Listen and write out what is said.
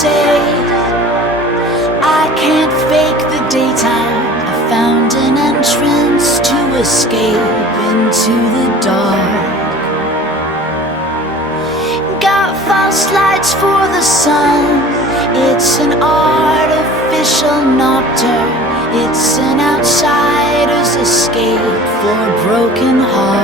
say I can't fake the daytime. I found an entrance to escape into the dark. Got false lights for the sun. It's an artificial nocturne. It's an outsider's escape for a broken heart.